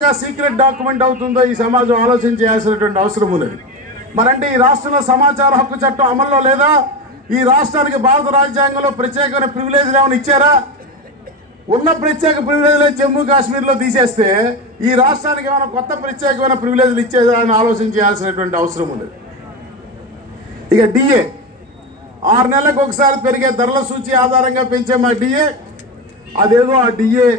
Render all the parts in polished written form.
Secret document అవుతుందో ఈ సమాజం ఆలోచన చేయాల్సినటువంటి అవసరం ఉన్నది. మరంటే ఈ రాష్ట్రంలో సమాచార హక్కు చట్టం అమల్లో లేదా? ఈ రాష్ట్రానికి భారత రాజ్యాంగంలో ప్రత్యేకమైన ప్రివిలేజ్లు ఏమైనా ఇచ్చారా? ఉన్న ప్రత్యేక ప్రివిలేజ్లు జమ్మూ కాశ్మీర్లో తీసేస్తే ఈ రాష్ట్రానికి ఏమైనా కొత్త ప్రత్యేకమైన ప్రివిలేజ్లు ఇచ్చేదా అని ఆలోచన చేయాల్సినటువంటి అవసరం ఉన్నది. ఇక డిఏ 6 నెలలకు ఒకసారి పెరిగే ధరల సూచి ఆధారంగా పెంచే మా డిఏ, అదేదో ఆ డిఏ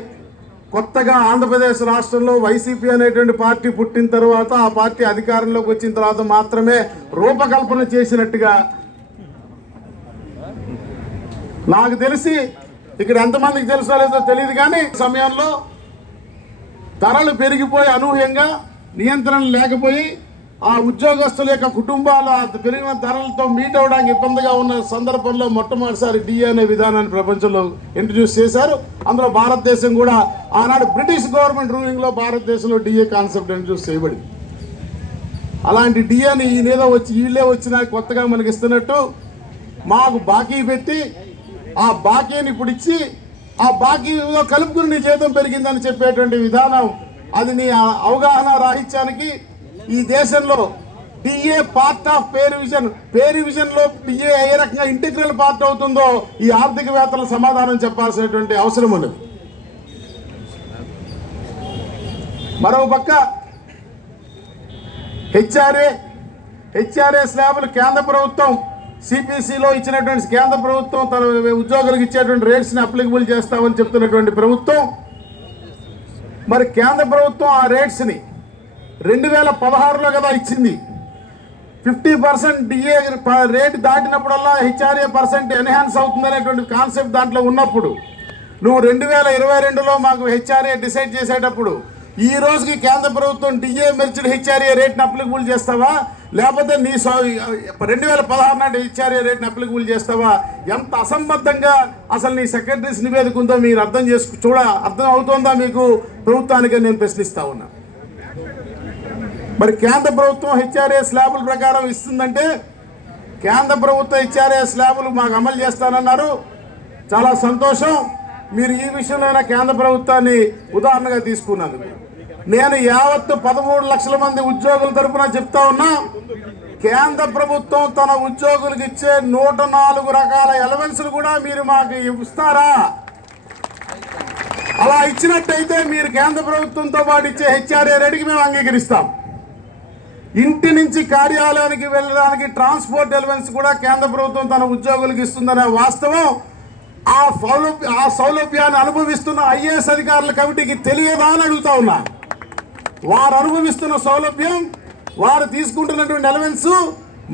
కొత్తగా ఆంధ్రప్రదేశ్ రాష్ట్రంలో వైసీపీ అనేటువంటి పార్టీ పుట్టిన తర్వాత, ఆ పార్టీ అధికారంలోకి వచ్చిన తర్వాత మాత్రమే రూపకల్పన చేసినట్టుగా నాకు తెలిసి, ఇక్కడ ఎంతమందికి తెలుసో లేదో తెలియదు కానీ, సమయంలో ధరలు పెరిగిపోయి అనూహ్యంగా నియంత్రణ లేకపోయి ఆ ఉద్యోగస్తుల యొక్క కుటుంబాలు పెరిగిన ధరలతో మీట్ అవడానికి ఇబ్బందిగా ఉన్న సందర్భంలో మొట్టమొదటిసారి డిఏ అనే విధానాన్ని ప్రపంచంలో ఇంట్రడ్యూస్ చేశారు. అందులో భారతదేశం కూడా ఆనాడు బ్రిటిష్ గవర్నమెంట్ రూలింగ్లో భారతదేశంలో డిఏ కాన్సెప్ట్ ఇంట్రడ్యూస్ చేయబడింది. అలాంటి డిఏని ఈయనేదో వీళ్ళే వచ్చినా కొత్తగా మనకి ఇస్తున్నట్టు మాకు బాకీ పెట్టి ఆ బాకీని ఇప్పుడు ఇచ్చి ఆ బాకీలో కలుపుకుని నీ జీతం పెరిగిందని చెప్పేటువంటి విధానం, అది నీ అవగాహన రాహిత్యానికి ఈ దేశంలో DA part of pay revision లో డిఏ ఏ రకంగా ఇంటిగ్రల్ పార్ట్ అవుతుందో ఈ ఆర్థికవేత్తలు సమాధానం చెప్పాల్సినటువంటి అవసరం ఉన్నది. మరో పక్క హెచ్ఆర్ఏ స్లాబులు కేంద్ర ప్రభుత్వం సిపిసిలో ఇచ్చినటువంటి కేంద్ర ప్రభుత్వం తన ఉద్యోగులకు ఇచ్చేటువంటి రేట్స్ని అప్లికబుల్ చేస్తామని చెప్తున్నటువంటి ప్రభుత్వం, మరి కేంద్ర ప్రభుత్వం ఆ రేట్స్ని 2016లో కదా ఇచ్చింది. 50% డిఏ రేట్ దాటినప్పుడల్లా హెచ్ఆర్ఏ పర్సెంట్ ఎన్హాన్స్ అవుతుందనేటువంటి కాన్సెప్ట్ దాంట్లో ఉన్నప్పుడు, నువ్వు 2022లో మాకు హెచ్ఆర్ఏ డిసైడ్ చేసేటప్పుడు ఈ రోజుకి కేంద్ర ప్రభుత్వం డిఏ మెర్జ్డ్ హెచ్ఆర్ఏ రేట్ని అప్లికబుల్ చేస్తావా, లేకపోతే నీ 2016 నాటి హెచ్ఆర్ఏ రేట్ని అప్లికబుల్ చేస్తావా? ఎంత అసంబద్ధంగా అసలు నీ సెక్రటరీస్ నివేదిక ఉందో మీరు అర్థం అవుతుందా మీకు ప్రభుత్వానికి నేను ప్రశ్నిస్తా ఉన్నా. మరి కేంద్ర ప్రభుత్వం హెచ్ఆర్ఏ స్లాబుల ప్రకారం ఇస్తుందంటే, కేంద్ర ప్రభుత్వ హెచ్ఆర్ఏ స్లాబులు మాకు అమలు చేస్తానన్నారు, చాలా సంతోషం. మీరు ఈ విషయంలో కేంద్ర ప్రభుత్వాన్ని ఉదాహరణగా తీసుకున్నందుకు నేను యావత్తు 13 లక్షల మంది ఉద్యోగుల తరఫున చెప్తా ఉన్నా, కేంద్ర ప్రభుత్వం తన ఉద్యోగులకు ఇచ్చే 104 రకాల ఎలవెన్స్లు కూడా మీరు మాకు ఇస్తారా? అలా ఇచ్చినట్టయితే మీరు కేంద్ర ప్రభుత్వంతో పాటు ఇచ్చే హెచ్ఆర్ఏ రేటుకి మేము అంగీకరిస్తాం. ఇంటి నుంచి కార్యాలయానికి వెళ్ళడానికి ట్రాన్స్పోర్ట్ ఎలవెన్స్ కూడా కేంద్ర ప్రభుత్వం తన ఉద్యోగులకు ఇస్తుందనే వాస్తవం ఆ సౌలభ్యాన్ని అనుభవిస్తున్న ఐఏఎస్ అధికారుల కమిటీకి తెలియదా అని అడుగుతా ఉన్నా. వారు అనుభవిస్తున్న సౌలభ్యం, వారు తీసుకుంటున్నటువంటి ఎలవెన్స్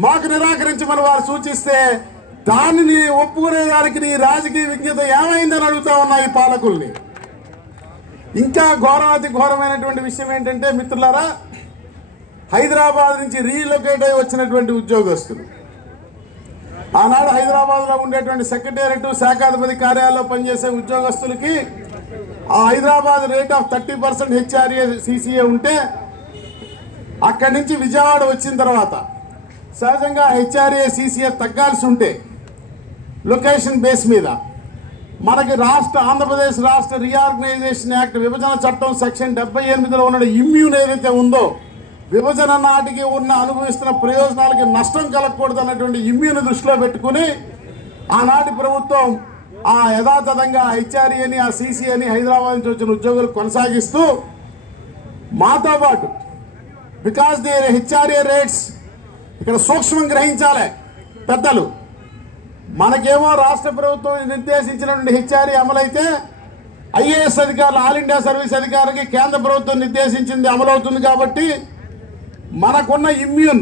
మాకు నిరాకరించమని వారు సూచిస్తే దానిని ఒప్పుకునేదానికి నీ రాజకీయ విజ్ఞత ఏమైందని అడుగుతా ఉన్నా ఈ పాలకుల్ని. ఇంకా ఘోరాతి ఘోరమైనటువంటి విషయం ఏంటంటే మిత్రులారా, హైదరాబాద్ నుంచి రీలొకేట్ అయి వచ్చినటువంటి ఉద్యోగస్తులు, ఆనాడు హైదరాబాద్లో ఉండేటువంటి సెక్రటేరియట్ శాఖాధిపతి కార్యాలయంలో పనిచేసే ఉద్యోగస్తులకి ఆ Hyderabad rate of 30% HRA CCA ఉంటే, అక్కడి నుంచి విజయవాడ వచ్చిన తర్వాత సహజంగా హెచ్ఆర్ఏ సిసిఏ తగ్గాల్సి ఉంటే లొకేషన్ బేస్ మీద మనకి ఆంధ్రప్రదేశ్ రాష్ట్ర రీఆర్గనైజేషన్ యాక్ట్ విభజన చట్టం సెక్షన్ 78లో ఉన్న ఇమ్యూన్ ఏదైతే ఉందో, విభజన నాటికి అనుభవిస్తున్న ప్రయోజనాలకి నష్టం కలగకూడదు అన్నటువంటి ఇమ్యూన్ దృష్టిలో పెట్టుకుని ఆనాటి ప్రభుత్వం ఆ యథాతథంగా హెచ్ఆర్ఏని ఆ సిసిఏని హైదరాబాద్ నుంచి వచ్చిన ఉద్యోగులు కొనసాగిస్తూ, మాతో పాటు బికాస్ ది హెచ్ఆర్ఏ రేట్స్ ఇక్కడ సూక్ష్మం గ్రహించాలి పెద్దలు. మనకేమో రాష్ట్ర ప్రభుత్వం నిర్దేశించినటువంటి హెచ్ఆర్ఏ అమలైతే ఐఏఎస్ అధికారులు, ఆల్ ఇండియా సర్వీస్ అధికారులకి కేంద్ర ప్రభుత్వం నిర్దేశించింది అమలవుతుంది. కాబట్టి మనకున్న ఇమ్యూన్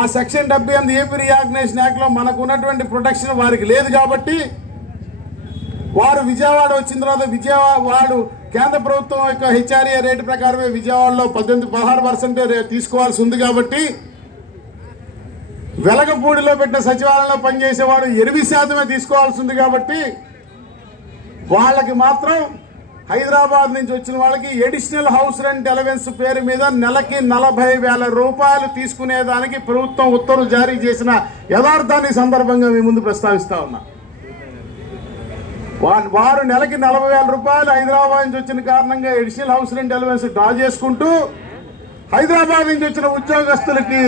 ఆ సెక్షన్ 78 ఏపీ రీఆర్గనైజేషన్ యాక్ట్లో మనకున్నటువంటి ప్రొటెక్షన్ వారికి లేదు. కాబట్టి వారు విజయవాడ వచ్చిన తర్వాత వాడు కేంద్ర ప్రభుత్వం యొక్క హెచ్ఆర్ఏ రేటు ప్రకారమే విజయవాడలో 16% తీసుకోవాల్సి ఉంది. కాబట్టి వెలగపూడిలో పెట్టిన సచివాలయంలో పనిచేసేవాడు 8% తీసుకోవాల్సి ఉంది. కాబట్టి వాళ్ళకి మాత్రం హైదరాబాద్ నుంచి వచ్చిన వాళ్ళకి అడిషనల్ హౌస్ రెంట్ అలవెన్స్ పేరు మీద నెలకి 40,000 రూపాయలు తీసుకునేదానికి ప్రభుత్వం ఉత్తర్వులు జారీ చేసిన యథార్థాన్ని సందర్భంగా మీ ముందు ప్రస్తావిస్తా ఉన్నా. వారు నెలకి 40,000 రూపాయలు హైదరాబాద్ నుంచి వచ్చిన కారణంగా additional house rent allowance draw చేసుకుంటూ హైదరాబాద్ నుంచి వచ్చిన ఉద్యోగస్తులకి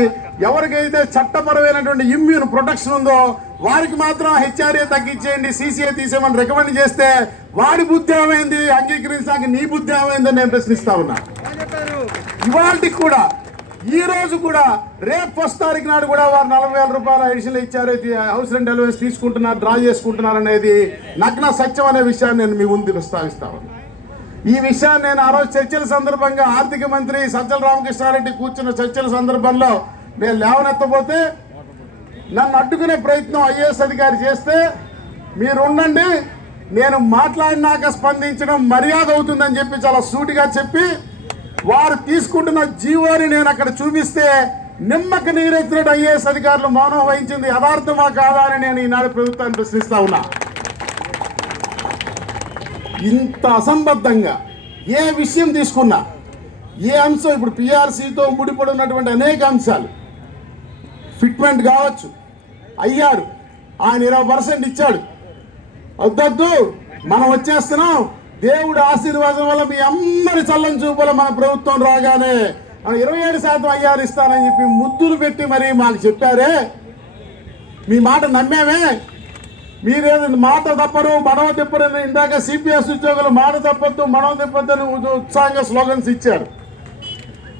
ఎవరికైతే చట్టపరమైనటువంటి ఇమ్యూన్ ప్రొటెక్షన్ ఉందో వారికి మాత్రం హెచ్ఆర్ఏ తగ్గించేయండి, సీసీఏ తీసేయమని రికమెండ్ చేస్తే వాడి బుద్ధి ఏమైంది, అంగీకరించడానికి నీ బుద్ధి ఏమైందని నేను ప్రశ్నిస్తా ఉన్నా. ఇవాళకి కూడా ఈ రోజు కూడా రేపు 1 తారీఖు నాడు కూడా వారు 40,000 రూపాయల additional HRA house rent allowance తీసుకుంటున్నారు, డ్రా చేసుకుంటున్నారు అనేది నగ్న సత్యం అనే విషయాన్ని నేను మీ ముందు ప్రస్తావిస్తా ఉన్నా. ఈ విషయాన్ని నేను ఆ రోజు చర్చల సందర్భంగా ఆర్థిక మంత్రి సజ్జల రామకృష్ణారెడ్డి కూర్చున్న చర్చల సందర్భంలో నేను లేవనెత్తబోతే నన్ను అడ్డుకునే ప్రయత్నం ఐఏఎస్ అధికారి చేస్తే మీరు ఉండండి, నేను మాట్లాడినాక స్పందించడం మర్యాద అవుతుందని చెప్పి చాలా సూటిగా చెప్పి వారు తీసుకుంటున్న జీవోని నేను అక్కడ చూపిస్తే నిమ్మక నీరెత్తినట్టు ఐఏఎస్ అధికారులు మౌనం వహించింది యథార్థమా కాదా అని నేను ఈనాడు ప్రభుత్వాన్ని ప్రశ్నిస్తా ఉన్నా. ఇంత అసంబద్ధంగా ఏ విషయం తీసుకున్నా, ఏ అంశం, ఇప్పుడు పిఆర్సీతో ముడిపడి ఉన్నటువంటి అనేక అంశాలు, ఫిట్మెంట్ కావచ్చు, అయ్యారు ఆయన 20% ఇచ్చాడు, వద్దొద్దు మనం వచ్చేస్తున్నాం, దేవుడి ఆశీర్వాదం వల్ల మీ అందరి చల్లని చూపుల మన ప్రభుత్వం రాగానే 27% అయ్యారు ఇస్తానని చెప్పి ముద్దులు పెట్టి మరి మాకు చెప్పారే, మీ మాట నమ్మేమే, మీరేదో మాట తప్పరు మనవ తిప్పరని ఇందాక సిపిఎస్ ఉద్యోగులు మాట తప్పొద్దు మనవ తిప్పొద్దని ఉత్సాహంగా స్లోగన్స్ ఇచ్చారు.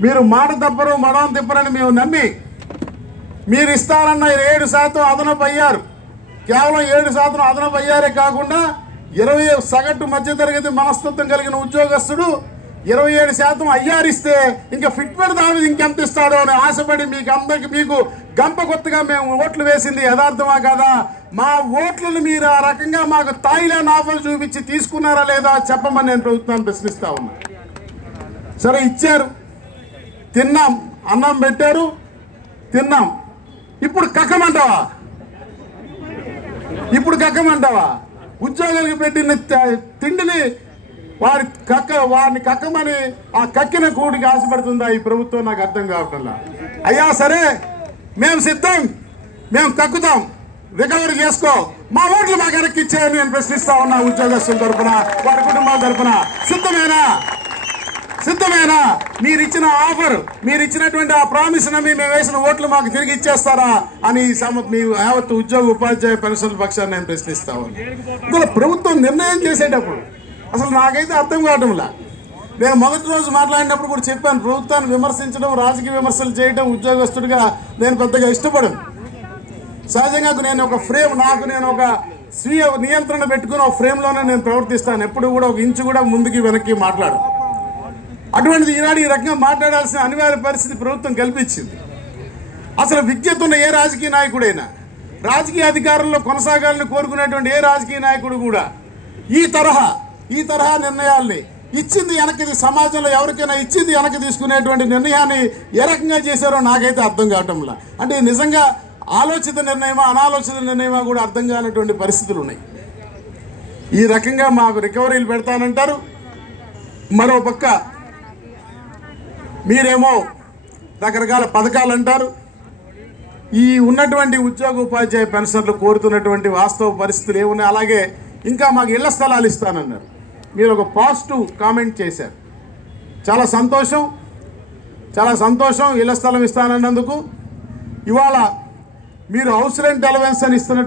మీరు మాట తప్పరు మనవ తిప్పరని మేము నమ్మి మీరు ఇస్తారన్న 7% అదనపు అయ్యారు, కేవలం 7% అదనపు అయ్యారే కాకుండా 20 సగటు మధ్యతరగతి మనస్తత్వం కలిగిన ఉద్యోగస్తుడు 27% అయ్యారిస్తే ఇంకా ఫిట్మెంట్ దాని ఇంకెంత ఇస్తాడో అని ఆశపడి మీకు అందరికి మీకు గంప కొత్తగా మేము ఓట్లు వేసింది యథార్థమా కాదా, మా ఓట్లను మీరు ఆ రకంగా మాకు తాయిలాండ్ ఆఫర్ చూపించి తీసుకున్నారా లేదా చెప్పమని నేను ప్రభుత్వాన్ని ప్రశ్నిస్తా ఉన్నా. సరే ఇచ్చారు, తిన్నాం, అన్నం పెట్టారు, తిన్నాం, ఇప్పుడు కక్కమంటావా? ఉద్యోగులకు పెట్టిన తిండిని వారిని కక్కమని ఆ కక్కిన కూడికి ఆశపడుతుందా ఈ ప్రభుత్వం? నాకు అర్థం కావట్లా. అయ్యా సరే మేము సిద్ధం, మేము కక్కుతాం, రికవరీ చేసుకో, మా ఓట్లు మాకు వెనక్కి ఇచ్చేయని నేను ప్రశ్నిస్తా ఉన్నా. ఉద్యోగస్తుల తరఫున వారి కుటుంబాల తరఫున సిద్ధమేనా? మీరు ఇచ్చిన ఆఫర్, మీరు ఇచ్చినటువంటి ఆ ప్రామిస్ నమ్మి మేము వేసిన ఓట్లు మాకు తిరిగి ఇచ్చేస్తారా అని మీ యావత్ ఉద్యోగ ఉపాధ్యాయ పెన్షన్ల పక్షాన్ని నేను ప్రశ్నిస్తా ఉన్నా. ఇందులో ప్రభుత్వం నిర్ణయం చేసేటప్పుడు అసలు నాకైతే అర్థం కావటంలా. నేను మొదటి రోజు మాట్లాడినప్పుడు కూడా చెప్పాను, ప్రభుత్వాన్ని విమర్శించడం, రాజకీయ విమర్శలు చేయడం ఉద్యోగస్తుడిగా నేను పెద్దగా ఇష్టపడను. సహజంగా నేను ఒక నేను ఒక స్వీయ నియంత్రణ పెట్టుకుని ఒక ఫ్రేమ్లోనే నేను ప్రవర్తిస్తాను. ఎప్పుడు కూడా ఒక ఇంచు కూడా ముందుకి వెనక్కి మాట్లాడు. అటువంటిది ఈనాడు ఈ రకంగా మాట్లాడాల్సిన అనివార్య పరిస్థితి ప్రభుత్వం కల్పించింది. అసలు విజ్ఞత ఉన్న ఏ రాజకీయ నాయకుడైనా, రాజకీయ అధికారంలో కొనసాగాలని కోరుకునేటువంటి ఏ రాజకీయ నాయకుడు కూడా ఈ తరహా నిర్ణయాల్ని ఇచ్చింది వెనక్కి, సమాజంలో ఎవరికైనా ఇచ్చింది వెనక్కి తీసుకునేటువంటి నిర్ణయాన్ని ఏ రకంగా చేశారో నాకైతే అర్థం కావటంలా. అంటే నిజంగా ఆలోచిత నిర్ణయమా అనాలోచిత నిర్ణయమా కూడా అర్థం కానటువంటి పరిస్థితులు ఉన్నాయి. ఈ రకంగా మాకు రికవరీలు పెడతానంటారు, మరో పక్క మీరేమో రకరకాల పథకాలు అంటారు. ఈ ఉన్నటువంటి ఉద్యోగ ఉపాధ్యాయ పెన్షన్లు కోరుతున్నటువంటి వాస్తవ పరిస్థితులు ఏమున్నాయి? అలాగే ఇంకా మాకు ఇళ్ల స్థలాలు ఇస్తానన్నారు. మీరు ఒక పాజిటివ్ కామెంట్ చేశారు, చాలా సంతోషం ఇళ్ల స్థలం ఇస్తానన్నందుకు. ఇవాళ మీరు హౌస్ రెంట్ అలవెన్స్ అని ఇస్తున్న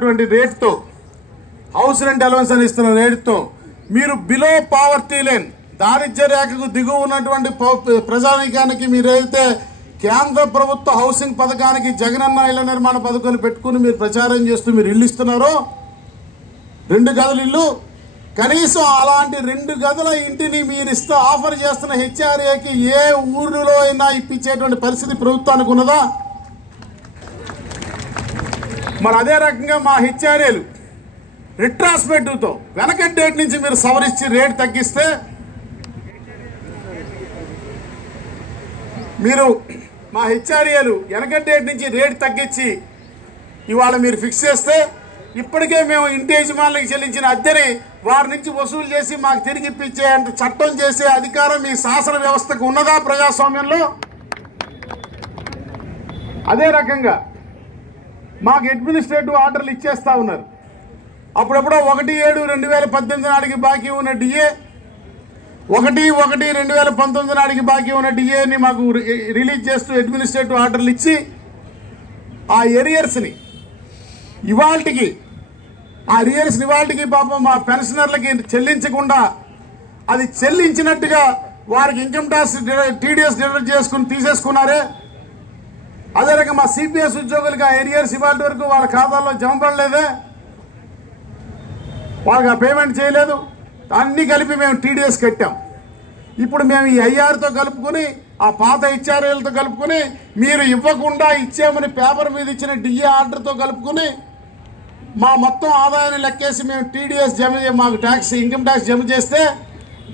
రేటుతో మీరు బిలో పావర్టీ లైన్, దారిద్ర్య రేఖకు దిగువ ఉన్నటువంటి ప్రజానీకానికి మీరైతే కేంద్ర ప్రభుత్వ హౌసింగ్ పథకానికి జగనన్న ఇళ్ల నిర్మాణ పథకాన్ని పెట్టుకుని మీరు ప్రచారం చేస్తూ మీరు ఇల్లు ఇస్తున్నారో, 2 గదుల ఇల్లు, కనీసం అలాంటి 2 గదుల ఇంటిని మీరు ఆఫర్ చేస్తున్న హెచ్ఆర్ఏకి ఏ ఊరిలో అయినా ఇప్పించేటువంటి పరిస్థితి ప్రభుత్వానికి ఉన్నదా? మరి అదే రకంగా మా హెచ్ఆర్ఏలు రిట్రాస్పెక్టివ్తో వెనకటి డేట్ నుంచి మీరు సవరించి రేటు తగ్గిస్తే, మీరు మా హెచ్ఆర్ఏలు వెనకటి డేట్ నుంచి రేటు తగ్గించి ఇవాళ మీరు ఫిక్స్ చేస్తే, ఇప్పటికే మేము ఇంటి యజమానులకు చెల్లించిన అద్దెని వారి నుంచి వసూలు చేసి మాకు తిరిగి ఇప్పించే అంటే చట్టం చేసే అధికారం మీ శాసన వ్యవస్థకు ఉన్నదా ప్రజాస్వామ్యంలో? అదే రకంగా మాకు అడ్మినిస్ట్రేటివ్ ఆర్డర్లు ఇచ్చేస్తా ఉన్నారు. అప్పుడెప్పుడో 1/7/2018 నాటికి బాకీ ఉన్న డిఏ 1/1/2019 నాటికి బాకీ ఉన్న డిఏని మాకు రిలీజ్ చేస్తూ అడ్మినిస్ట్రేటివ్ ఆర్డర్లు ఇచ్చి ఆ ఎరియర్స్ని ఇవాల్టికి పాపం మా పెన్షనర్లకి చెల్లించకుండా అది చెల్లించినట్టుగా వారికి ఇన్కమ్ ట్యాక్స్ టీడీఎస్ డిడక్ట్ చేసుకుని తీసేసుకున్నారే. అదే రకంగా మా సిపిఎస్ ఉద్యోగులకి ఆ ఎరియర్స్ ఇవాళ వరకు వాళ్ళ ఖాతాల్లో జమ పడలేదే, వాళ్ళకి ఆ పేమెంట్ చేయలేదు. అన్నీ కలిపి మేము టీడీఎస్ కట్టాం. ఇప్పుడు మేము ఈ ఐఆర్తో కలుపుకొని ఆ పాత హెచ్ఆర్ఏలతో కలుపుకొని మీరు ఇవ్వకుండా ఇచ్చామని పేపర్ మీద ఇచ్చిన డిఏ ఆర్డర్తో కలుపుకొని మా మొత్తం ఆదాయాన్ని లెక్కేసి మేము టీడీఎస్ మాకు ట్యాక్స్ ఇన్కమ్ ట్యాక్స్ జమ చేస్తే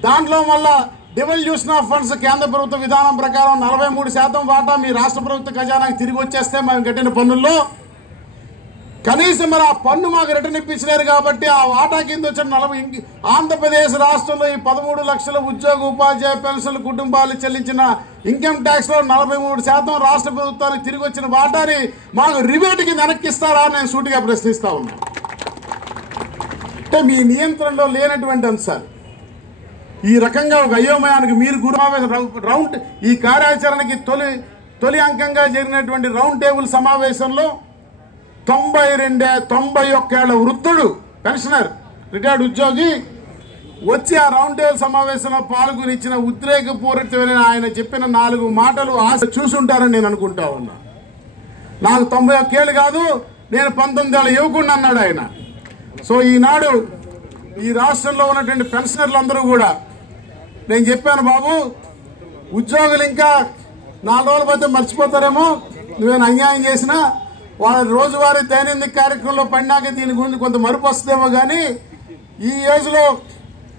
దాంట్లో మళ్ళా డివల్యూషన్ ఆఫ్ ఫండ్స్ కేంద్ర ప్రభుత్వ విధానం ప్రకారం 43% వాటా మీ రాష్ట్ర ప్రభుత్వ ఖజానాకి తిరిగి వచ్చేస్తే మేము కట్టిన పన్నుల్లో కనీసం మరి ఆ పన్ను మాకు రిటర్న్ ఇప్పించలేరు. కాబట్టి ఆ వాటా కింద వచ్చిన ఆంధ్రప్రదేశ్ రాష్ట్రంలో ఈ 13 లక్షల ఉద్యోగ ఉపాధ్యాయ పెన్షన్ల కుటుంబాలు చెల్లించిన ఇన్కమ్ ట్యాక్స్లో 43% రాష్ట్ర ప్రభుత్వానికి తిరిగి వచ్చిన వాటాని మాకు రిబేట్ కింద వెనక్కిస్తారా నేను సూటిగా ప్రశ్నిస్తా ఉన్నా. అంటే మీ నియంత్రణలో లేనటువంటి అంశాలు ఈ రకంగా ఒక అయోమయానికి మీరు రౌండ్ ఈ కార్యాచరణకి తొలి అంకంగా జరిగినటువంటి రౌండ్ టేబుల్ సమావేశంలో 91 ఏళ్ల వృద్ధుడు పెన్షనర్ రిటైర్డ్ ఉద్యోగి వచ్చి ఆ రౌండ్ టేబుల్ సమావేశంలో పాల్గొని ఇచ్చిన ఉద్రేకపూరితమైన ఆయన చెప్పిన 4 మాటలు ఆశ చూసుంటారని నేను అనుకుంటా ఉన్నా. నాకు 91 ఏళ్ళు కాదు, నేను 19 ఏళ్ళ యువకుడిని అన్నాడు ఆయన. సో ఈనాడు ఈ రాష్ట్రంలో ఉన్నటువంటి పెన్షనర్లందరూ కూడా నేను చెప్పాను, బాబు ఉద్యోగులు ఇంకా 4 రోజుల మధ్య మర్చిపోతారేమో, నువ్వేనా అన్యాయం చేసినా వాళ్ళ రోజువారీ దైనందిక కార్యక్రమంలో పడినాక దీని గురించి కొంత మరుపు వస్తుందేమో, కానీ ఈ ఏజ్లో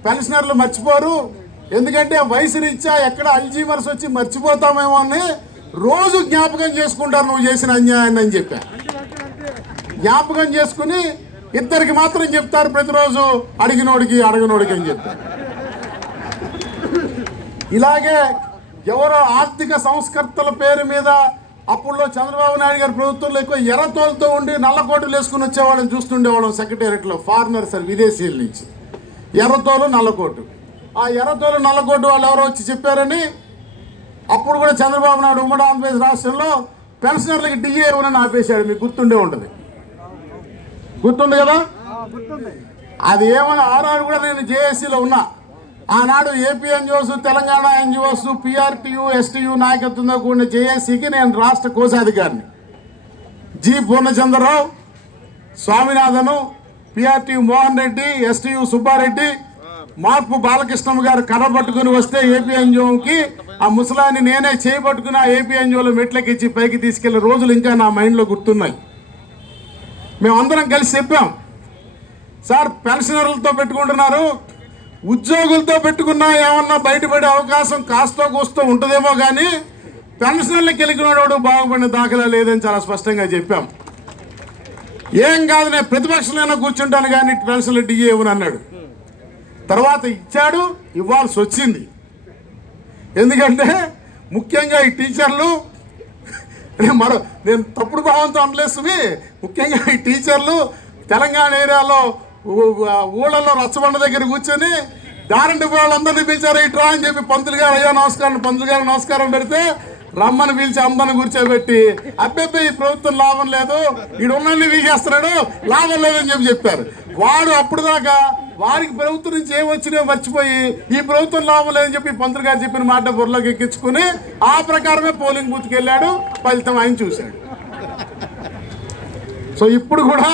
పెన్షనర్లు మర్చిపోరు. ఎందుకంటే వయసు రీత్యా ఎక్కడ అల్జీమర్స్ వచ్చి మర్చిపోతామేమో అని రోజు జ్ఞాపకం చేసుకుంటారు నువ్వు చేసిన అన్యాయాన్ని అని చెప్పా. జ్ఞాపకం చేసుకుని ఇద్దరికి మాత్రం చెప్తారు ప్రతిరోజు, అడిగినోడికి అని చెప్తారు. ఇలాగే ఎవరో ఆర్థిక సంస్కర్తల పేరు మీద అప్పుడులో చంద్రబాబు నాయుడు గారి ప్రభుత్వంలో ఎక్కువ ఎర్రతోలతో ఉండి నల్లకోటులు వేసుకుని వచ్చేవాళ్ళని చూస్తుండేవాళ్ళం సెక్రటేరియట్లో. ఫారినర్స్ విదేశీయుల నుంచి ఎర్రతోలు నల్లకోటు. ఆ ఎర్రతోలు నల్లకోటు వాళ్ళు ఎవరో వచ్చి చెప్పారని అప్పుడు కూడా చంద్రబాబు నాయుడు ఉమ్మడి ఆంధ్రప్రదేశ్ రాష్ట్రంలో పెన్షనర్లకి డిఏ ఇవ్వనని ఆపేశాడు. మీకు గుర్తుండే ఉంటుంది, గుర్తుంది కదా. అది ఏమన్నా ఆనాడు కూడా నేను జేఏసీలో ఉన్నా. ఆనాడు AP NGOs, Telangana NGOs, PRTU, STU నాయకత్వంలో కూడిన జేఏసీకి నేను రాష్ట్ర కోశాధికారిని. G Purnachandrarao, Swaminathan, PRTU Mohan Reddy, STU Subbareddy, మార్పు బాలకృష్ణమ్మ గారు కర్ర పట్టుకుని వస్తే ఏపీ ఎన్జిఓకి ఆ ముసలాన్ని నేనే చేయబట్టుకుని ఆ ఏపీ ఎన్జిఓలో మెట్లెక్కించి పైకి తీసుకెళ్లే రోజులు ఇంకా నా మైండ్లో గుర్తున్నాయి. మేమందరం కలిసి చెప్పాం, సార్ పెన్షనర్లతో పెట్టుకుంటున్నారు, ఉద్యోగులతో పెట్టుకున్నా ఏమన్నా బయటపడే అవకాశం కాస్తో కూస్తో ఉంటుందేమో, కానీ పెన్షనర్లకు గెలికినోడు బాగుపడిన దాఖలా లేదని చాలా స్పష్టంగా చెప్పాం. ఏం కాదు, నేను ప్రతిపక్షంలో కూర్చుంటాను కానీ పెన్షన్లు డిఏ ఇవ్వను అన్నాడు. తర్వాత ఇచ్చాడు, ఇవ్వాల్సి వచ్చింది. ఎందుకంటే ముఖ్యంగా ఈ టీచర్లు, నేను తప్పుడు భావంతో అనలేస్తుంది, ముఖ్యంగా ఈ టీచర్లు తెలంగాణ ఏరియాలో ఊళ్ళల్లో రచ్చబండ దగ్గర కూర్చొని దారంటి వాళ్ళందరినీ పిలిచారు ఇట్రా అని చెప్పి పంతులు గారు అయ్యో నమస్కారం, పంతులు గారు నమస్కారం పెడితే రమ్మని పిలిచి అందరిని కూర్చోబెట్టి అబ్బాయి ఈ ప్రభుత్వం లాభం లేదు, ఈడు ఉన్నన్ని వీగేస్తున్నాడు, లాభం లేదని చెప్పారు. వాడు అప్పుడు దాకా వారికి ప్రభుత్వం నుంచి ఏం వచ్చినా మర్చిపోయి ఈ ప్రభుత్వం లాభం లేదని చెప్పి పంతులు గారు చెప్పిన మాట బుర్రలోకి ఎక్కించుకుని ఆ ప్రకారమే పోలింగ్ బూత్కి వెళ్ళాడు, ఫలితం ఆయన చూశాడు. సో ఇప్పుడు కూడా